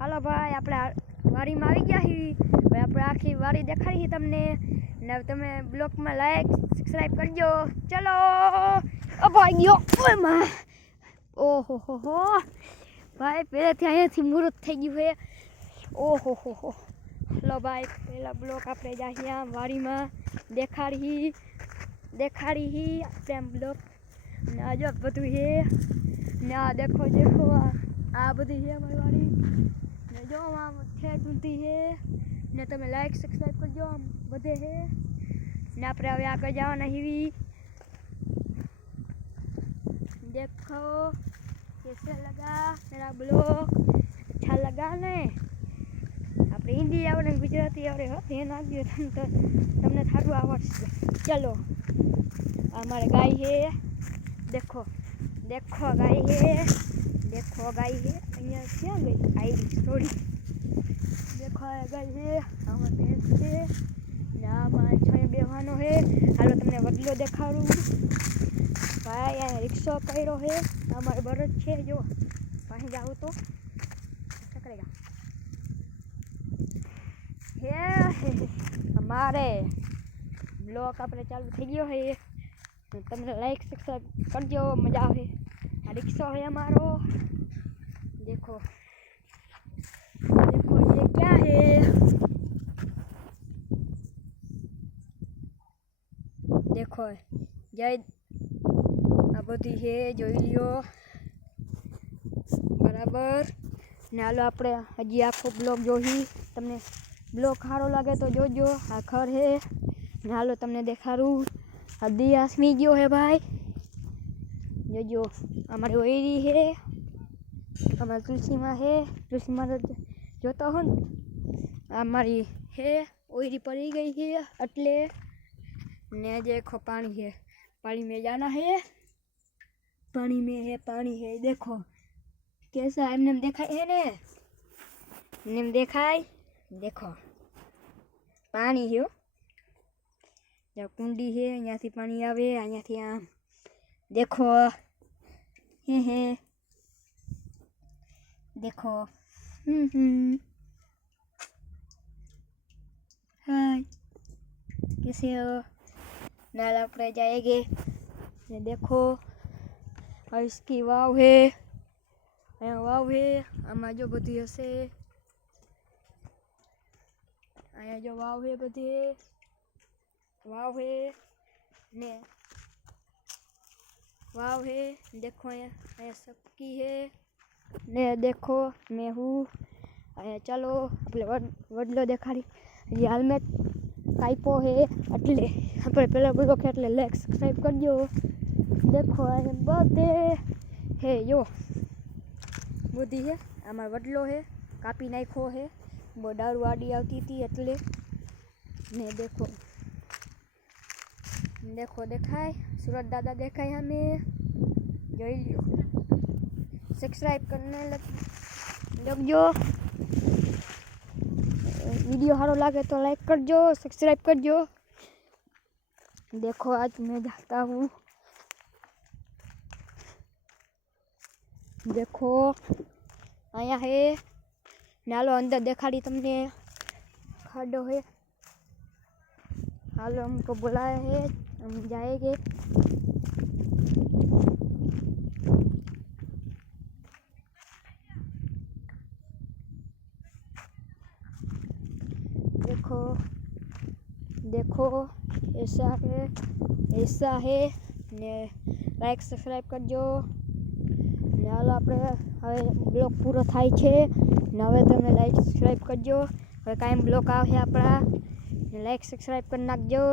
હાલો ભાઈ, આપણે વાડીમાં આવી ગયા છીએ. હવે આપણે આખી વાડી દેખાડી તમને ને તમે બ્લોગમાં લાઈક સબસ્ક્રાઈબ કરજો. ચલો ઓ ભાઈ ગયો ઓમાં. ઓહો હો ભાઈ, પહેલેથી અહીંયાથી મુહૂર્ત થઈ ગયું છે. ઓહો હો હલો ભાઈ, પહેલા બ્લોક આપણે જ્યાં વાડીમાં દેખાડી આપણે બ્લોક ને આ બધું છે ને આ દેખો આ બધી છે અમારી વાડી ને જો આમ ખેત ઊંધી છે ને તમે લાઈક સબસ્ક્રાઈબ કરજો. આમ બધે છે ને આપણે હવે આગળ જવાના હીવી. देखो कैसे लगा मेरा ब्लॉग, अच्छा लगा ने? આપણે હિન્દી આવડે ને ગુજરાતી આવડે ધ્યાન આપજો તમને સારું આવડશે. ચલો અમારે ગાય છે, દેખો ગાય છે, અહીંયા ક્યાં ગઈ આઈ થોડી. દેખો ગાય છે, આમાં ભેંસ છે ને આમાં છોય બેવાનો છે. હાલો તમને વડલો દેખાડું ભાઈ. અહીંયા રિક્ષો કર્યો છે, અમારે બળદ છે. જો પાણી જાવ તો પકડેગા હે અમારે બ્લોક આપણે ચાલુ થઈ ગયો છે. તમને લાઈક સબસ્ક્રાઈબ કરજો, મજા આવે. આ રિક્ષો है हमारो. देखो ये क्या है? देखो जय आ बधी है જોઈ લ્યો બરાબર. ને હાલો આપણે હજી આખો બ્લોગ જોઈ. તમને બ્લોગ સારો લાગે તો જોજો. આ ઘર હે ને હાલો તમને દેખાડું. આ દિયા સ્મી ગયો હે ભાઈ, જોજો. અમારી ઓયરી હે, અમારી તુલસીમાં હે. તુલસીમાં જોતા હો ને અમારી હે ઓયરી પડી गई है એટલે ने देखो पानी है, पानी में जाना है. पानी में है, पानी है. देखो कैसा एमने देखाय है ने, एमने देखाय. देखो पानी है, यहाँ कुंडी है, यहाँ थी पानी आवे, यहाँ थी आम. देखो हे देखो हाय कैसे हो? नाल अपने जाएंगे. ये देखो और इसकी वाव है, वाव है. आमा जो बधी हसे अँ जो वाव है, बधी वाव है ने वाव है. देखो अँ सबकी है ने. देखो मैं हूँ अँ. चलो अपने वडलो देखाड़ी. ये हेलमेट काप्यो है એટલે આપણે પેલા બ્લોગ એટલે લાઈક સબસ્ક્રાઇબ કરજો. देखो अँ બધે હે, જો બધી है. અમાર વડલો है, કાપી નાખ્યો है. બહુ દારૂ આડી આવતી હતી એટલે ને. देखो देखाय सूरत दादा देखाय हमें. જોઈ લ્યો. सब्सक्राइब करने लगजो. वीडियो सारो लगे तो लाइक करजो, सब्सक्राइब करजो. देखो आज मैं जाता हूँ. देखो आया है नालो अंदर देखाड़ी तमने खाडो है. हालो हमको बुलाया है, हम जाएंगे. देखो ऐसा है ने. लाइक सब्सक्राइब करजो ने. हाल આપણે હવે બ્લોગ પૂરો થાય છે ને હવે તમે લાઈક સબસ્ક્રાઈબ કરજો. હવે કાયમ બ્લોગ આવે આપણા ને લાઈક સબસ્ક્રાઈબ કરી નાખજો.